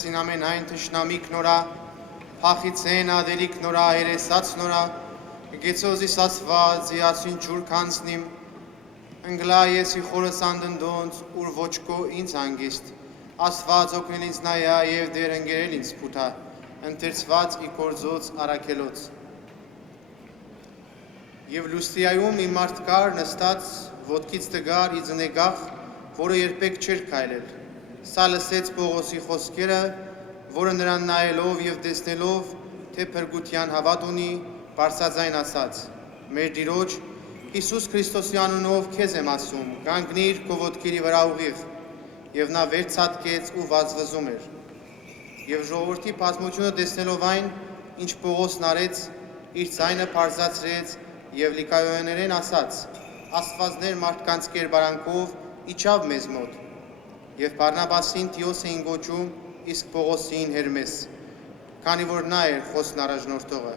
Քրիստին ամեն այն թշնամիք նորա, փախիցեն ադելիք նորա, երեսած նորա, գեցոզիս ասված, իասին ջուր կանցնիմ, ընգլա եսի խորս անդնդոնց, ուր ոչկո ինձ հանգիստ, ասված օգնել ինձ նայա և դեր ընգերել ինձ պութա, ընթերցված ի կորձոց արաքելոց։ Եվ լուստիայում մի մարդ կար նստած, ոտքից տգար ի ձնեգաղ, որը երբեք չէր քայլել։ Սա լսեց Պողոսի խոսքերը, որը նրան նայելով և տեսնելով, թե փրկության հավատ ունի, բարձրաձայն ասաց. «Մեր Տիրոջ, Հիսուս Քրիստոսի անունով քեզ եմ ասում, կանգնիր քո ոտքերի վրա ուղիղ»։ Եվ նա վեր ցատկեց ու վազվզում էր։ Եվ ժողովրդի բազմությունը տեսնելով այն, ինչ Պողոսն արեց, իր ձայնը բարձրացրեց և լիկայոներեն ասաց. «Աստվածներ մարդկանց կերպարանքով իջավ մեզ մոտ»։ Եվ Բարնաբասին Թիոս էին կոչում, իսկ Պողոսին Հերմես, քանի որ նա էր խոսքն առաջնորդողը։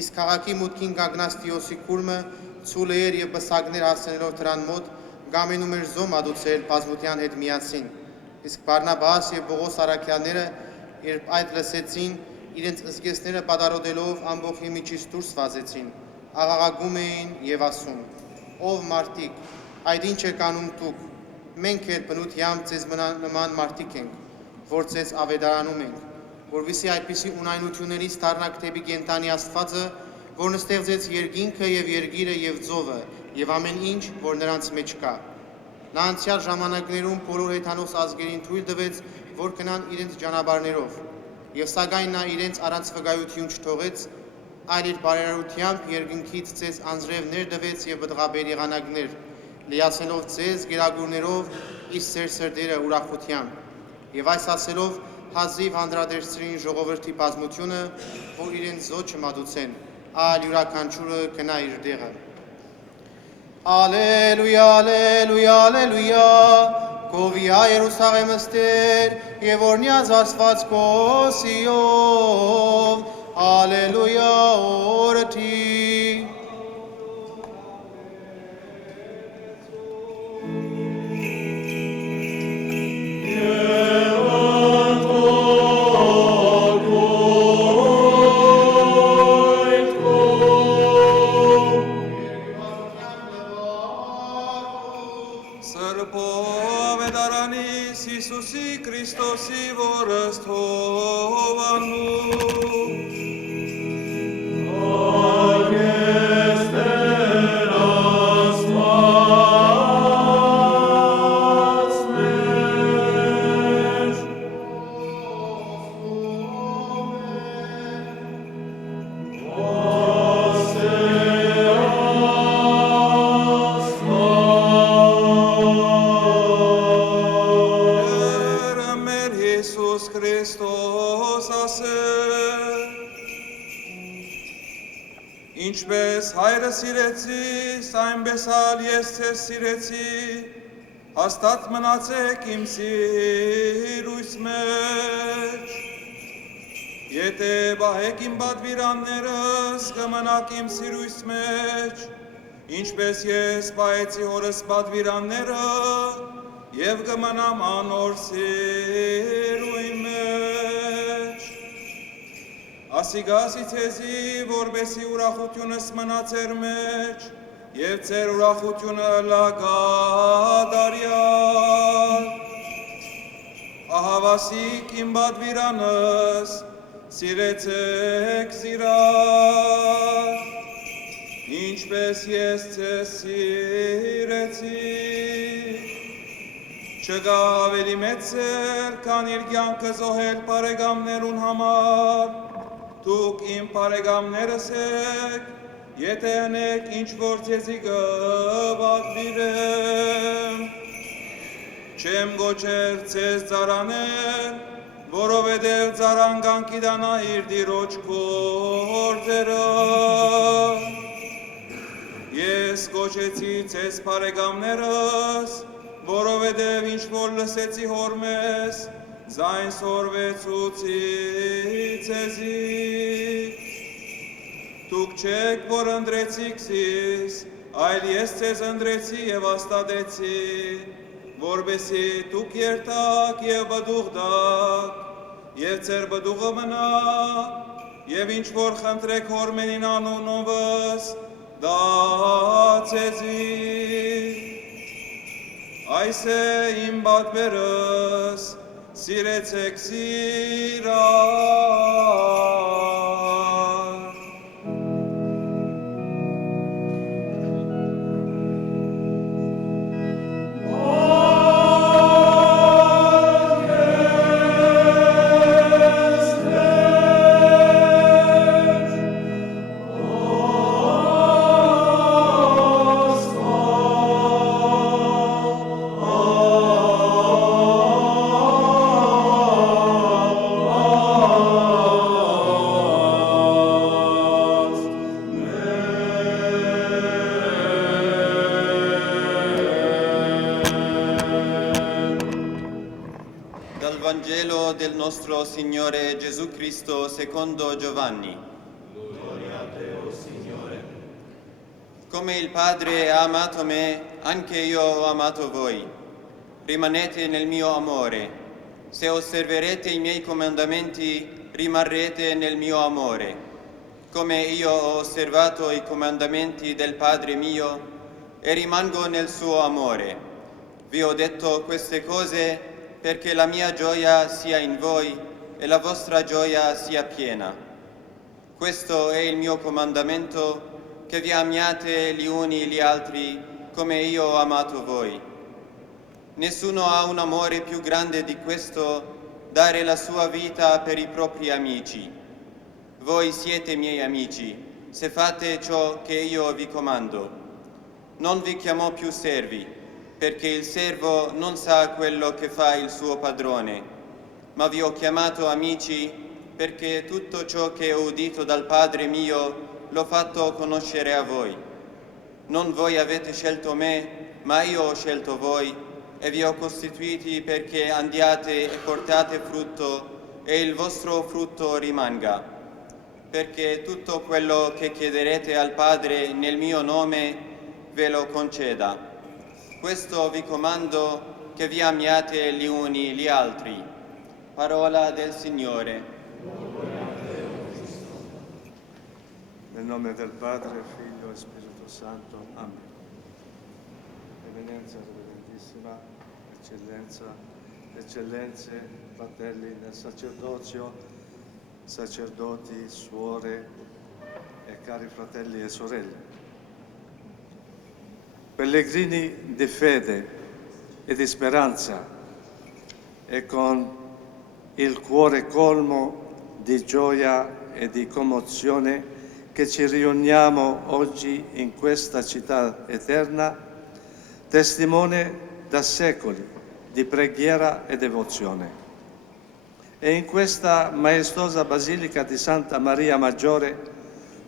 Իսկ քաղաքի մուտքին կանգնած Թիոսի քուրմը ցուլեր և պսակներ հասցնելով դրան մոտ, գամենում էր զոհ մատուցել բազմության հետ միասին։ Իսկ Բարնաբաս և Պողոս առաքյալները, երբ այդ լսեցին, իրենց զգեստները պատառոտելով ամբոխի միջից դուրս վազեցին, աղաղակում էին և ասում. «Ով մարդիկ, այդ ինչ եք անում դուք, մենք էլ բնությամբ ձեզ նման մարդիկ ենք, որ ձեզ ավետարանում ենք, որպեսզի այդպիսի ունայնություններից դառնաք դեպի կենդանի Աստվածը, որ ստեղծեց երկինքը և երկիրը և ծովը և ամեն ինչ, որ նրանց մեջ կա։ Նա անցյալ ժամանակներում բոլոր հեթանոս ազգերին թույլ տվեց, որ գնան իրենց ճանապարհներով, և սակայն նա իրենց առանց վկայություն չթողեց, այլ իր բարերարությամբ երկնքից ձեզ անձրևներ տվեց և պտղաբեր եղանակներ, լիացնելով ձեզ գերագուրներով, իսկ ձեր սրտերը ուրախությամբ։ Եվ այս ասելով հազիվ հանդրադարձրին ժողովրդի բազմությունը, որ իրենց զոհ չմատուցեն, այլ յուրաքանչյուրը գնա իր տեղը։ Ալելույա, ալելույա, ալելույա, Գովիա Երուսաղեմը ստեր, և օրնյաց Աստված քո Սիով, ալելույա օրհնի։ Քրիստոսի որսթովանու Ագեստեր Աստվածներ Ինչպես հայրը սիրեցիս, այնպես ալ ես ձեզ սիրեցի, հաստատ մնացեք իմ սիրույս մեջ։ Եթե պահեք իմ պատվիրաններս, կմնաք իմ սիրույս մեջ, ինչպես ես պահեցի հորս պատվիրանները, և կմնամ անոր սիրույն մեջ։ Ասիգասի ցեզի, որբեսի ուրախությունս մնա ձեր մեջ, և ձեր ուրախությունը լագադարյալ։ Ահավասիկ իմ պատվիրանս, սիրեցեք սիրար, ինչպես ես ձեզ սիրեցի։ Չկա ավելի մեծ ձեր, քան իր կյանքը զոհել բարեկամներուն համար, դուք իմ բարեկամներս եք, եթե հնեք ինչ-որ ձեզի կպատվիրեմ։ Չեմ գոչեր ձեզ ծառանել, որովհետև ծառան կանգիդանա իր տիրոջ գործերը։ Ես գոչեցի ձեզ բարեկամներս, որովհետև ինչ-որ լսեցի հոր մեզ, ձայն սորվեցուցի ձեզի։ Դուք չեք, որ ընտրեցիք զիս, այլ ես ձեզ ընտրեցի և հաստատեցի, որպեսզի դուք երթաք և պտուղ տաք, եւ ձեր բդուղը մնա, եւ ինչ որ խնդրեք հորմենին անունովս, դա ձեզի։ Այս է իմ բադբերս, սիրեցեք սիրար։ Dal Vangelo del nostro Signore Gesù Cristo secondo Giovanni. Gloria a te, o Signore. Come il Padre ha amato me, anche io ho amato voi. Rimanete nel mio amore. Se osserverete i miei comandamenti, rimarrete nel mio amore. Come io ho osservato i comandamenti del Padre mio e rimango nel suo amore. Vi ho detto queste cose perché la mia gioia sia in voi e la vostra gioia sia piena. Questo è il mio comandamento, che vi amiate gli uni gli altri come io ho amato voi. Nessuno ha un amore più grande di questo, dare la sua vita per i propri amici. Voi siete miei amici, se fate ciò che io vi comando. Non vi chiamo più servi, perché il servo non sa quello che fa il suo padrone, ma vi ho chiamato amici perché tutto ciò che ho udito dal Padre mio l'ho fatto conoscere a voi. Non voi avete scelto me, ma io ho scelto voi e vi ho costituiti perché andiate e portate frutto e il vostro frutto rimanga, perché tutto quello che chiederete al Padre nel mio nome ve lo conceda. Questo vi comando, che vi amiate gli uni gli altri. Parola del Signore. Nel nome del Padre, Figlio e Spirito Santo. Amen. Eminenza Reverendissima, Eccellenze, fratelli nel sacerdozio, sacerdoti, suore e cari fratelli e sorelle. Pellegrini di fede e di speranza e con il cuore colmo di gioia e di commozione che ci riuniamo oggi in questa città eterna, testimone da secoli di preghiera e devozione. E in questa maestosa Basilica di Santa Maria Maggiore,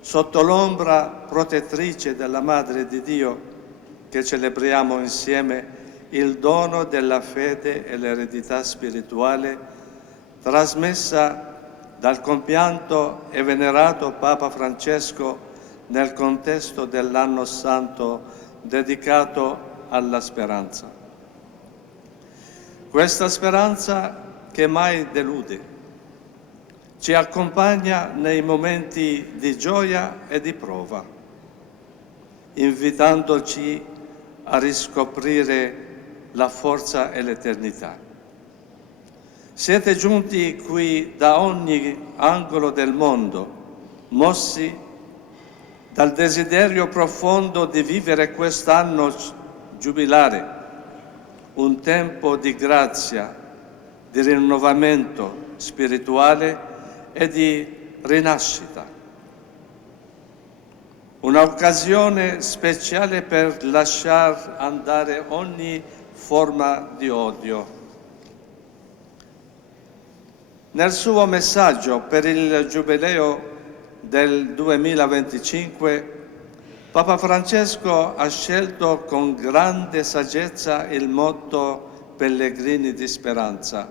sotto l'ombra protettrice della Madre di Dio, che celebriamo insieme il dono della fede e l'eredità spirituale trasmessa dal compianto e venerato Papa Francesco nel contesto dell'anno santo dedicato alla speranza. Questa speranza che mai delude ci accompagna nei momenti di gioia e di prova, invitandoci a riscoprire la forza e l'eternità. Siete giunti qui da ogni angolo del mondo, mossi dal desiderio profondo di vivere quest'anno giubilare, un tempo di grazia, di rinnovamento spirituale e di rinascita. Un'occasione speciale per lasciar andare ogni forma di odio. Nel suo messaggio per il Giubileo del 2025, Papa Francesco ha scelto con grande saggezza il motto Pellegrini di speranza.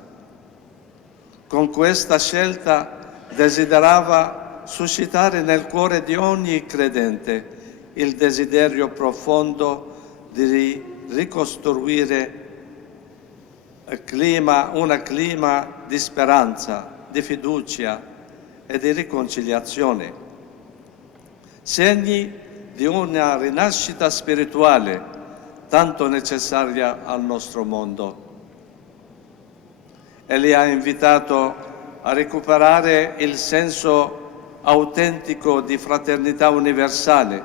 Con questa scelta desiderava suscitare nel cuore di ogni credente il desiderio profondo di ricostruire un clima di speranza, di fiducia e di riconciliazione, segni di una rinascita spirituale tanto necessaria al nostro mondo. E li ha invitato a recuperare il senso autentico di fraternità universale,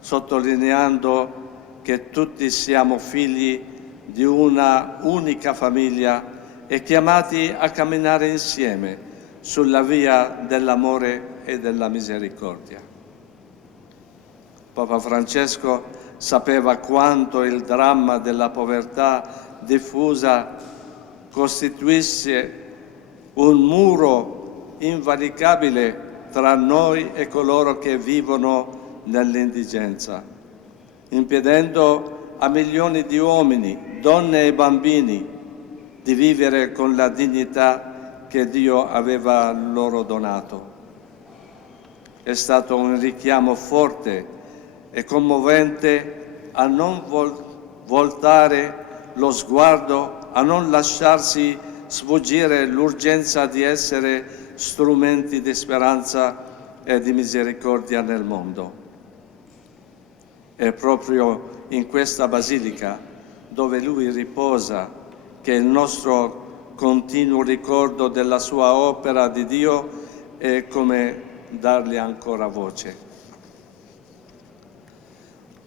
sottolineando che tutti siamo figli di una unica famiglia e chiamati a camminare insieme sulla via dell'amore e della misericordia. Papa Francesco sapeva quanto il dramma della povertà diffusa costituisse un muro invalicabile tra noi e coloro che vivono nell'indigenza, impedendo a milioni di uomini, donne e bambini di vivere con la dignità che Dio aveva loro donato. È stato un richiamo forte e commovente a non voltare lo sguardo, a non lasciarsi sfuggire l'urgenza di essere strumenti di speranza e di misericordia nel mondo. È proprio in questa basilica dove lui riposa che il nostro continuo ricordo della sua opera di Dio è come dargli ancora voce.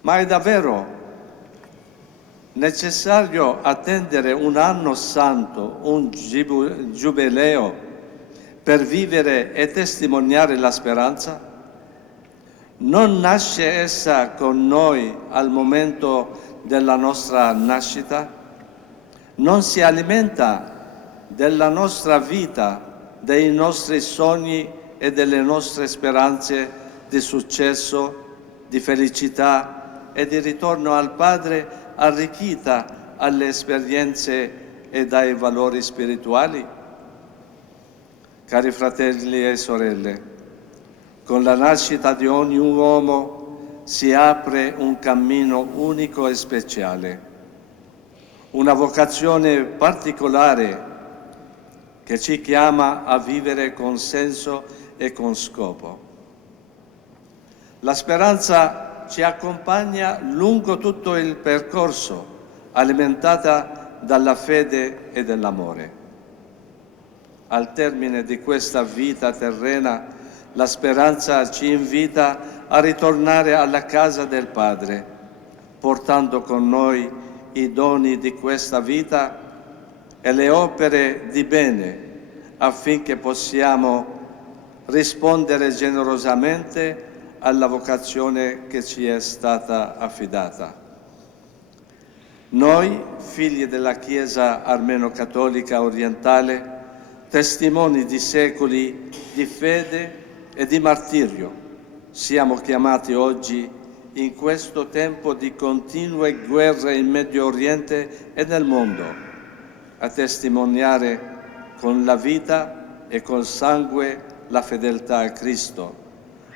Ma è davvero necessario attendere un anno santo, un giubileo, per vivere e testimoniare la speranza? Non nasce essa con noi al momento della nostra nascita? Non si alimenta della nostra vita, dei nostri sogni e delle nostre speranze di successo, di felicità e di ritorno al Padre, arricchita alle esperienze e dai valori spirituali? Cari fratelli e sorelle, con la nascita di ogni uomo si apre un cammino unico e speciale, una vocazione particolare che ci chiama a vivere con senso e con scopo. La speranza ci accompagna lungo tutto il percorso, alimentata dalla fede e dall'amore. Al termine di questa vita terrena, la speranza ci invita a ritornare alla casa del Padre, portando con noi i doni di questa vita e le opere di bene, affinché possiamo rispondere generosamente alla vocazione che ci è stata affidata. Noi, figli della Chiesa armeno-cattolica orientale, testimoni di secoli di fede e di martirio, siamo chiamati oggi, in questo tempo di continue guerre in Medio Oriente e nel mondo, a testimoniare con la vita e col sangue la fedeltà a Cristo,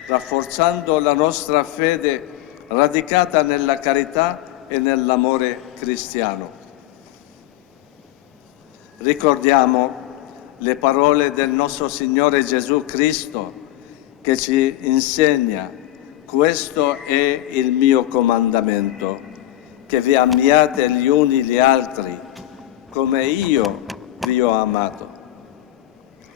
rafforzando la nostra fede radicata nella carità e nell'amore cristiano. Ricordiamo le parole del nostro Signore Gesù Cristo che ci insegna: questo è il mio comandamento, che vi amiate gli uni gli altri come io vi ho amato.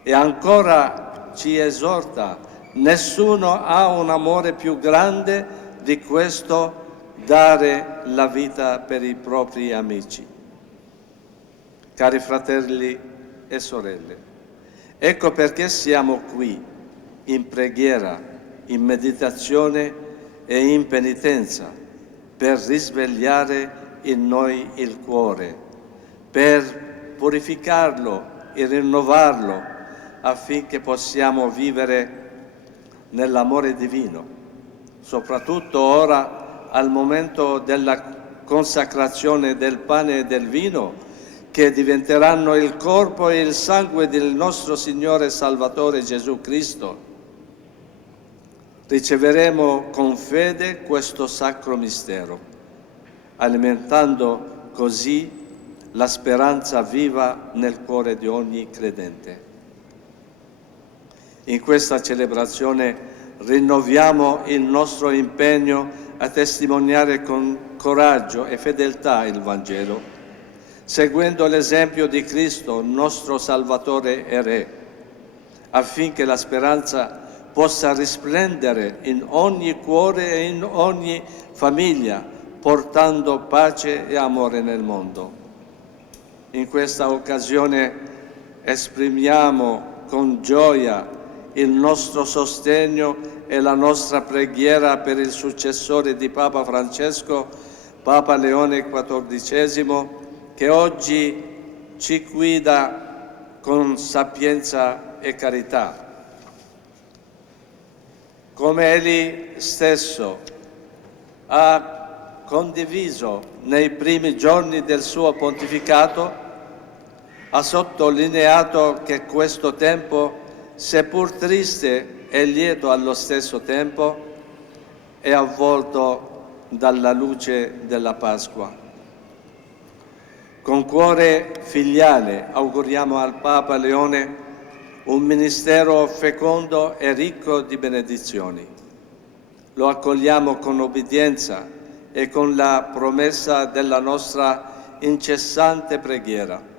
E ancora ci esorta: nessuno ha un amore più grande di questo, dare la vita per i propri amici. Cari fratelli e sorelle, ecco perché siamo qui, in preghiera, in meditazione e in penitenza, per risvegliare in noi il cuore, per purificarlo e rinnovarlo, affinché possiamo vivere nell'amore divino, soprattutto ora al momento della consacrazione del pane e del vino, che diventeranno il corpo e il sangue del nostro Signore e Salvatore Gesù Cristo. Riceveremo con fede questo sacro mistero, alimentando così la speranza viva nel cuore di ogni credente. In questa celebrazione rinnoviamo il nostro impegno a testimoniare con coraggio e fedeltà il Vangelo, seguendo l'esempio di Cristo, nostro Salvatore e Re, affinché la speranza possa risplendere in ogni cuore e in ogni famiglia, portando pace e amore nel mondo. In questa occasione esprimiamo con gioia il nostro sostegno e la nostra preghiera per il successore di Papa Francesco, Papa Leone XIV, che oggi ci guida con sapienza e carità. Come egli stesso ha condiviso nei primi giorni del suo pontificato, ha sottolineato che questo tempo, seppur triste e lieto allo stesso tempo, è avvolto dalla luce della Pasqua. Con cuore filiale auguriamo al Papa Leone un ministero fecondo e ricco di benedizioni. Lo accogliamo con obbedienza e con la promessa della nostra incessante preghiera.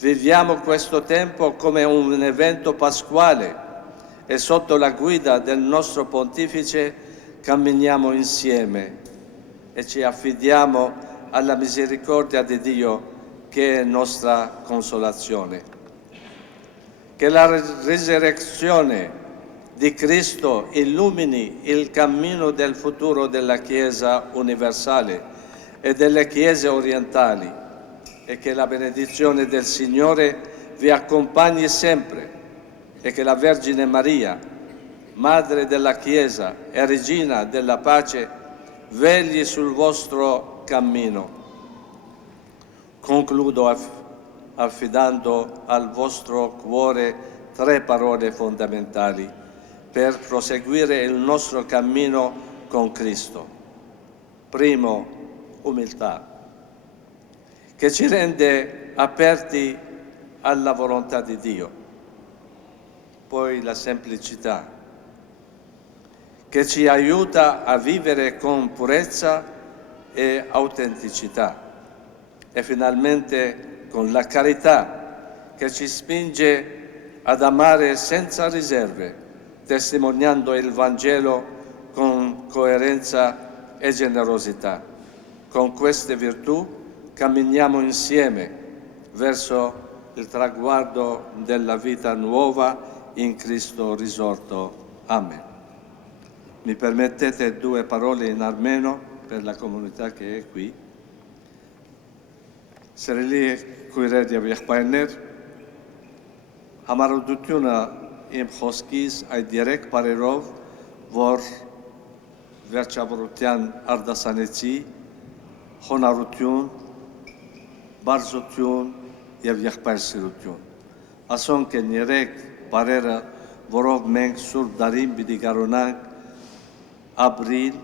Viviamo questo tempo come un evento pasquale e sotto la guida del nostro Pontefice camminiamo insieme e ci affidiamo alla misericordia di Dio che è nostra consolazione. Che la risurrezione di Cristo illumini il cammino del futuro della Chiesa universale e delle Chiese orientali e che la benedizione del Signore vi accompagni sempre e che la Vergine Maria, Madre della Chiesa e Regina della Pace, vegli sul vostro cammino. Concludo affidando al vostro cuore 3 parole fondamentali per proseguire il nostro cammino con Cristo. Primo, umiltà, che ci rende aperti alla volontà di Dio. Poi la semplicità, che ci aiuta a vivere con purezza e autenticità. E finalmente con la carità, che ci spinge ad amare senza riserve, testimoniando il Vangelo con coerenza e generosità. Con queste virtù camminiamo insieme verso il traguardo della vita nuova in Cristo risorto. Amen. Mi permettete 2 parole in armeno per la comunità che è qui. Սիրելի քույրեր եւ եղբայրներ, համառոդությունը իմ խոսքից այդ 3 բարերով, որ վերջավորության արդասանեցի, խոնարհություն, բարձրություն եւ եղբայրսիրություն։ Ասոնք են 3 բարերը, որով մենք Սուրբ Դարին պիտի կարողանանք ապրել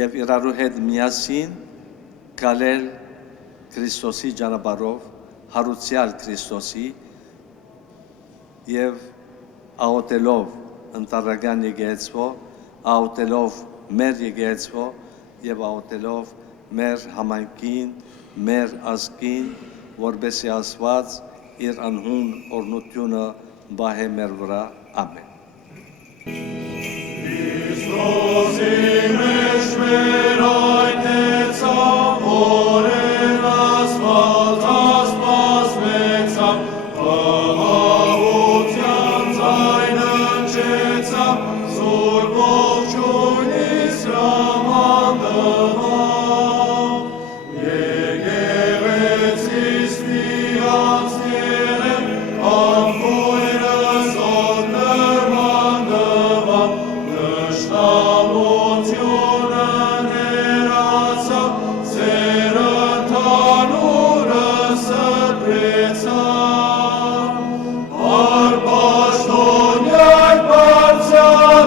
եւ իրարու հետ միասին գալել Քրիստոսի ճանապարհով, հարուցյալ Քրիստոսի եւ աղոթելով ընտարական եկեղեցվո, աղոթելով մեր եկեղեցվո եւ աղոթելով մեր համայնքին, մեր ազգին, որբեսի Աստված իր անհուն օրհնությունը բահե մեր վրա։ Ամեն։ Քրիստոսի մեջ մեր այդեցավ օրեր ասֆալտ ասպասվեցավ, աղաղության ձայնը հնչեցավ, Սուրբ ողջույն Իսրաման տվավ, եկեղեցիս միացնելեմ, ամբույրս օդ նրման տվավ, նշտամությունը ներացավ, սերը ընդհանուրը սրբեցավ, արբաշտոնյակ բարձրացավ,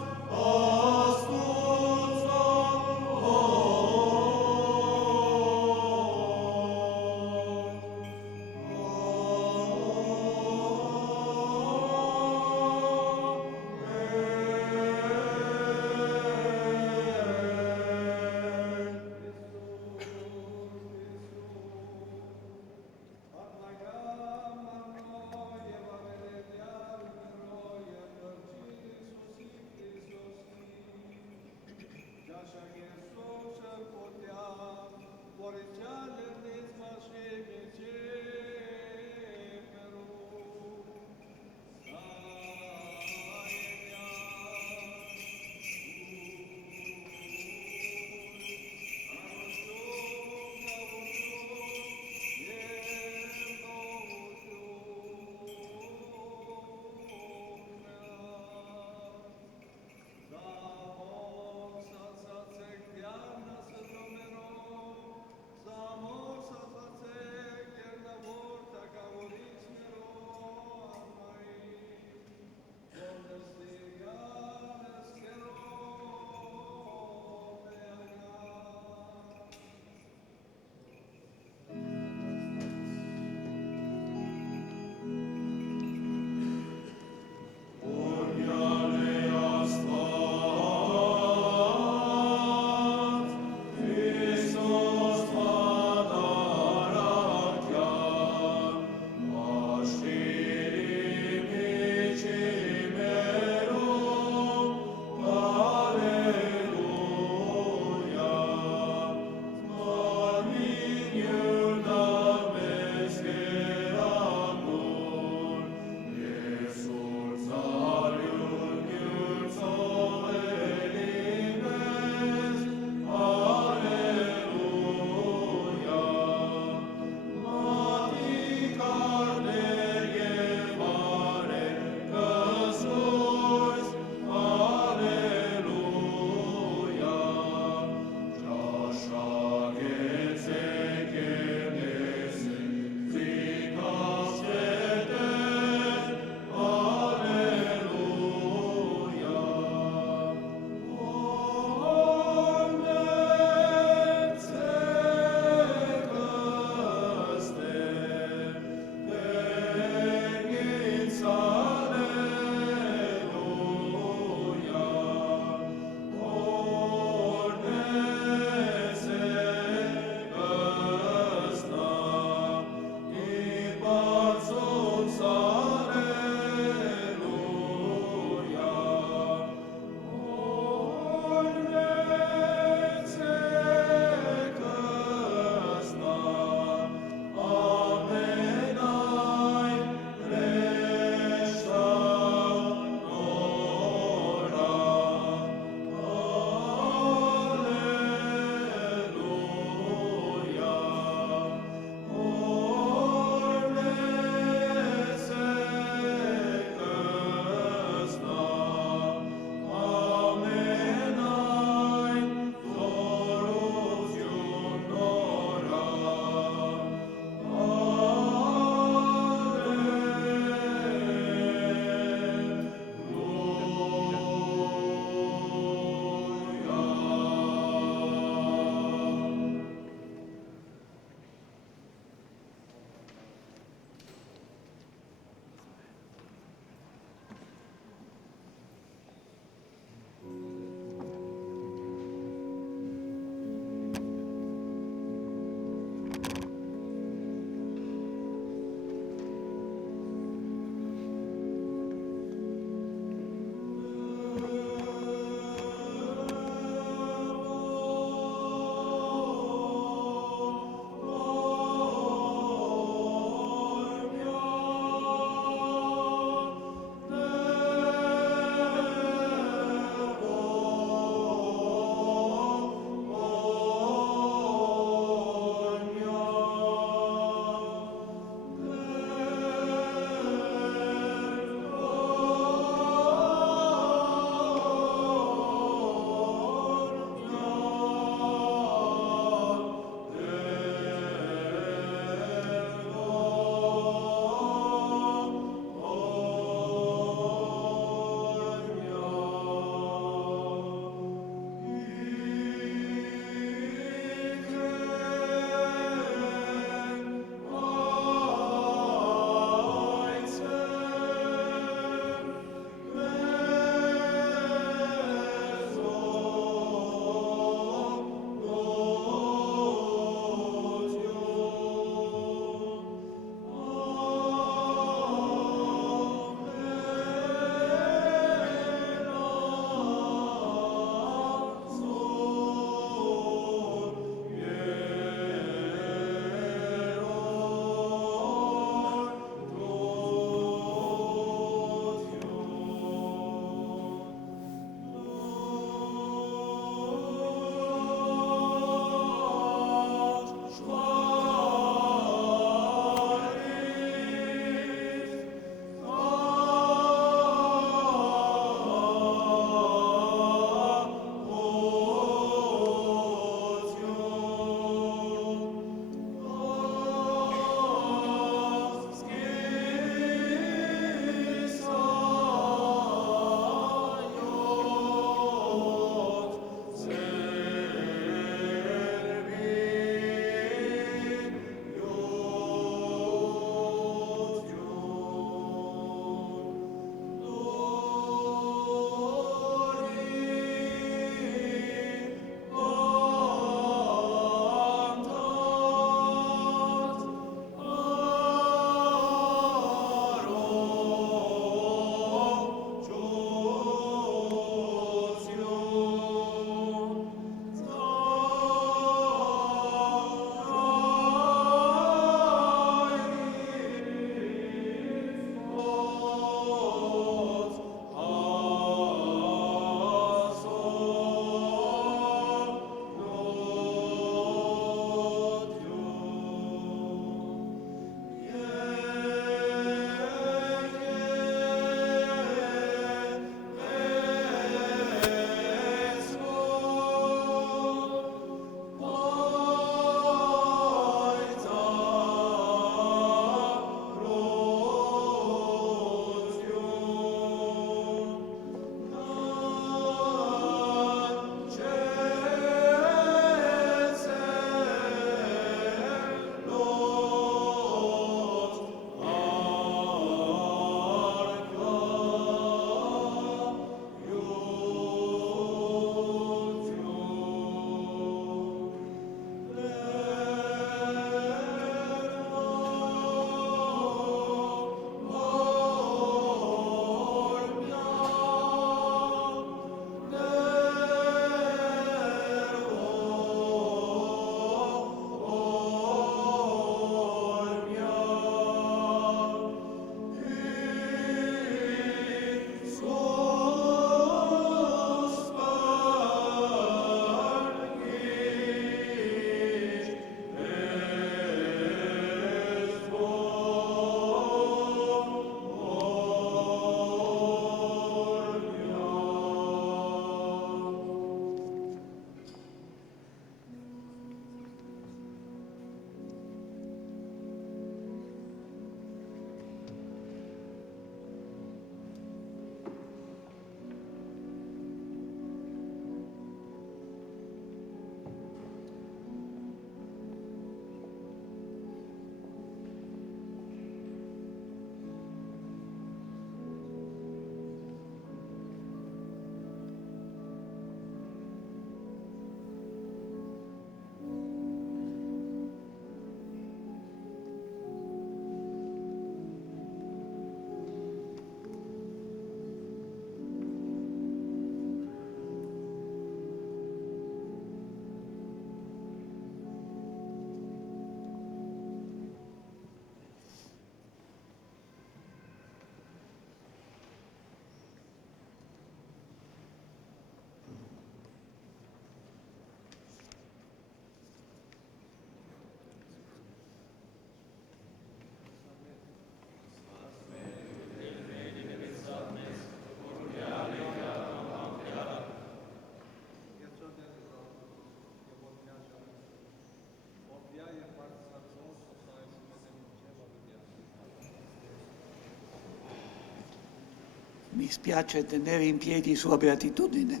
dispiace tenere in piedi Sua Beatitudine,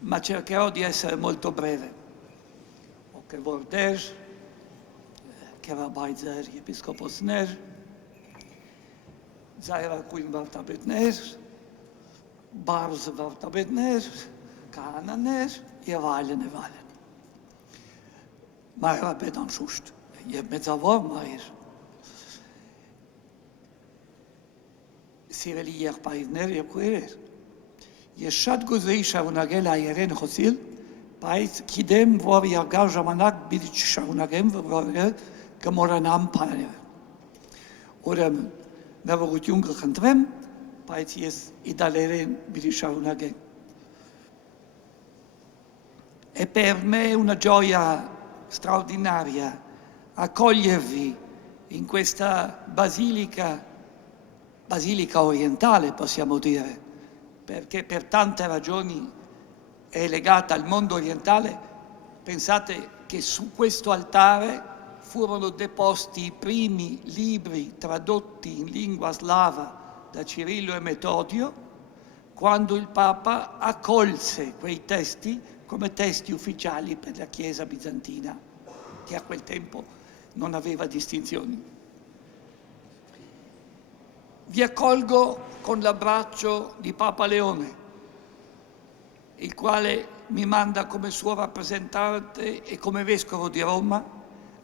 ma cercherò di essere molto breve. Che vorder, che rabaizer episcopos ner, zaira quin vartabet ner, barz vartabet ner, kahana ner, valen e valen. Maar wat ben dan zoest? Je hebt met dat woord maar eens. Sireli hier païdner je kueres. Je chat gozei shavunagel ayeren chosil, païs kidem vor yargar jamanak bidich shavunagem vor gemoranam paner. Oder neverut junge gentrem, païs yes idaleren bidich shavunagem. È per me una gioia straordinaria accogliervi in questa basilica orientale, possiamo dire, perché per tante ragioni è legata al mondo orientale. Pensate che su questo altare furono deposti i primi libri tradotti in lingua slava da Cirillo e Metodio, quando il Papa accolse quei testi come testi ufficiali per la Chiesa bizantina, che a quel tempo non aveva distinzioni. Vi accolgo con l'abbraccio di Papa Leone, il quale mi manda come suo rappresentante e come Vescovo di Roma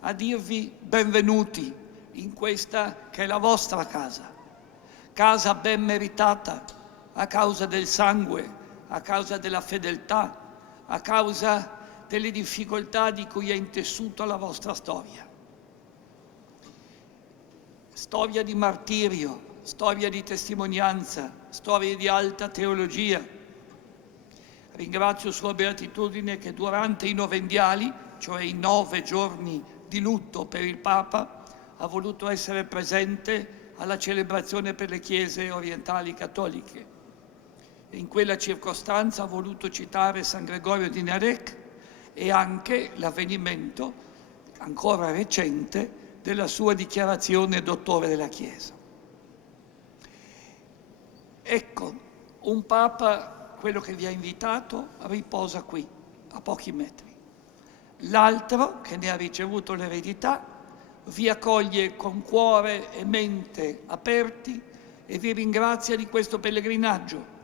a dirvi benvenuti in questa che è la vostra casa ben meritata a causa del sangue, a causa della fedeltà, a causa delle difficoltà di cui è intessuta la vostra storia. Storia di martirio, storia di testimonianza, storia di alta teologia. Ringrazio Sua Beatitudine che durante i novendiali, cioè i 9 giorni di lutto per il Papa, ha voluto essere presente alla celebrazione per le chiese orientali cattoliche. In quella circostanza ha voluto citare San Gregorio di Narek e anche l'avvenimento ancora recente della sua dichiarazione dottore della Chiesa. Ecco, un Papa, quello che vi ha invitato, riposa qui, a pochi metri. L'altro, che ne ha ricevuto l'eredità, vi accoglie con cuore e mente aperti e vi ringrazia di questo pellegrinaggio,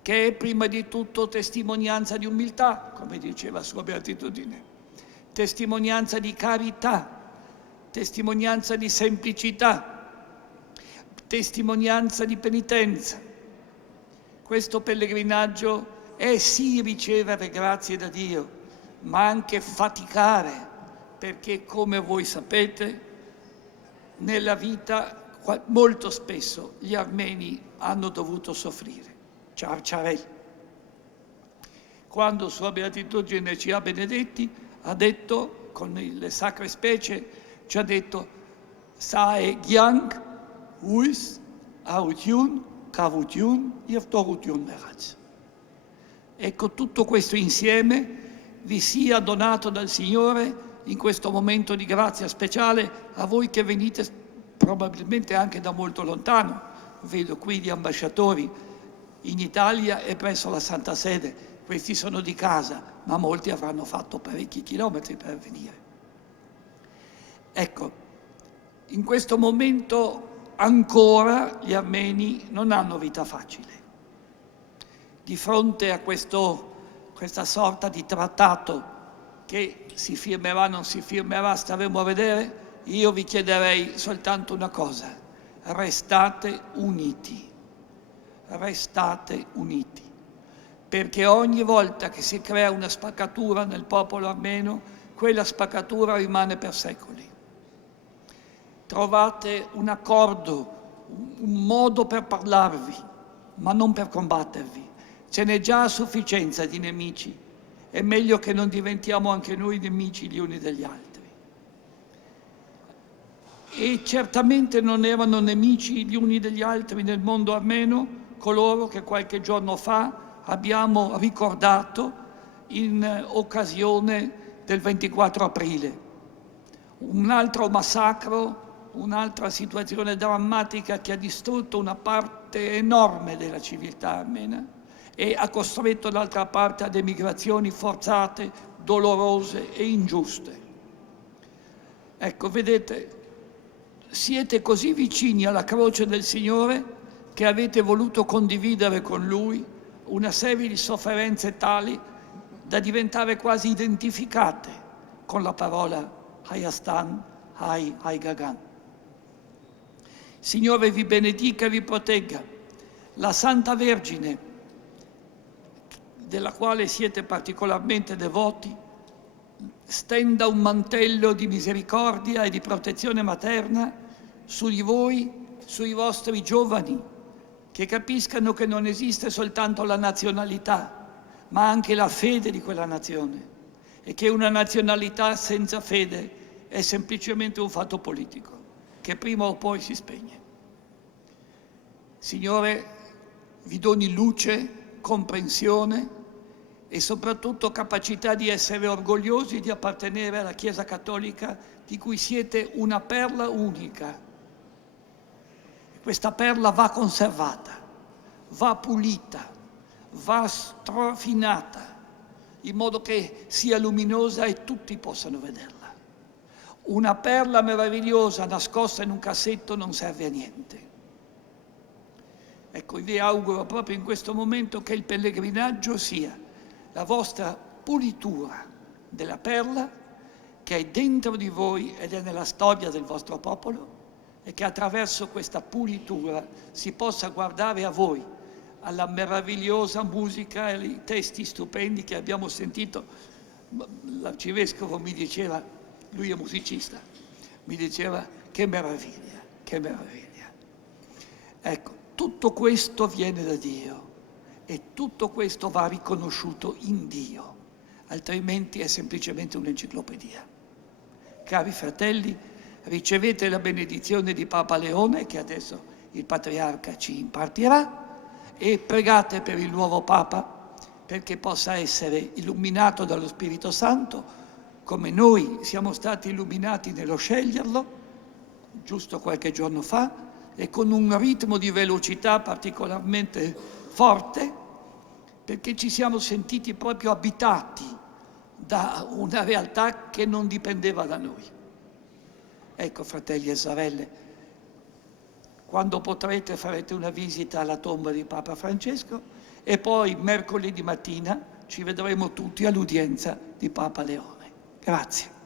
che è prima di tutto testimonianza di umiltà, come diceva Sua Beatitudine, testimonianza di carità, testimonianza di semplicità, testimonianza di penitenza. Questo pellegrinaggio è sì ricevere grazie da Dio, ma anche faticare, perché come voi sapete, nella vita molto spesso gli armeni hanno dovuto soffrire. Ciarciarel. Quando Sua Beatitudine ci ha benedetti, ha detto, con le sacre specie, ci ha detto Sae Gyang, Uis, Autiun, Kavutiun, Yevtorutiun Meraz. Ecco, tutto questo insieme vi sia donato dal Signore in questo momento di grazia speciale a voi che venite probabilmente anche da molto lontano. Vedo qui gli ambasciatori in Italia e presso la Santa Sede. Questi sono di casa, ma molti avranno fatto parecchi chilometri per venire. Ecco, in questo momento ancora gli armeni non hanno vita facile. Di fronte a questa sorta di trattato che si firmerà o non si firmerà, staremo a vedere, io vi chiederei soltanto una cosa: restate uniti. Restate uniti, perché ogni volta che si crea una spaccatura nel popolo armeno, quella spaccatura rimane per secoli. Trovate un accordo, un modo per parlarvi, ma non per combattervi. Ce n'è già a sufficienza di nemici, è meglio che non diventiamo anche noi nemici gli uni degli altri. E certamente non erano nemici gli uni degli altri nel mondo armeno coloro che qualche giorno fa abbiamo ricordato in occasione del 24 aprile. Un altro massacro, un'altra situazione drammatica che ha distrutto una parte enorme della civiltà armena e ha costretto d'altra parte ad emigrazioni forzate, dolorose e ingiuste. Ecco, vedete, siete così vicini alla croce del Signore che avete voluto condividere con Lui una serie di sofferenze tali da diventare quasi identificate con la parola Hayastan, Hai Gagan. Signore vi benedica e vi protegga. La Santa Vergine, della quale siete particolarmente devoti, stenda un mantello di misericordia e di protezione materna su di voi, sui vostri giovani, che capiscano che non esiste soltanto la nazionalità, ma anche la fede di quella nazione, e che una nazionalità senza fede è semplicemente un fatto politico, che prima o poi si spegne. Signore, vi doni luce, comprensione e soprattutto capacità di essere orgogliosi di appartenere alla Chiesa Cattolica, di cui siete una perla unica. Questa perla va conservata, va pulita, va strofinata, in modo che sia luminosa e tutti possano vederla. Una perla meravigliosa nascosta in un cassetto non serve a niente. Ecco, vi auguro proprio in questo momento che il pellegrinaggio sia la vostra pulitura della perla che è dentro di voi ed è nella storia del vostro popolo, e che attraverso questa pulitura si possa guardare a voi, alla meravigliosa musica e ai testi stupendi che abbiamo sentito. L'arcivescovo mi diceva, lui è musicista, mi diceva che meraviglia, che meraviglia. Ecco, tutto questo viene da Dio e tutto questo va riconosciuto in Dio, altrimenti è semplicemente un'enciclopedia. Cari fratelli, ricevete la benedizione di Papa Leone, che adesso il Patriarca ci impartirà, e pregate per il nuovo Papa perché possa essere illuminato dallo Spirito Santo, come noi siamo stati illuminati nello sceglierlo, giusto qualche giorno fa, e con un ritmo di velocità particolarmente forte, perché ci siamo sentiti proprio abitati da una realtà che non dipendeva da noi. Ecco, fratelli e sorelle, quando potrete farete una visita alla tomba di Papa Francesco e poi mercoledì mattina ci vedremo tutti all'udienza di Papa Leone. Grazie.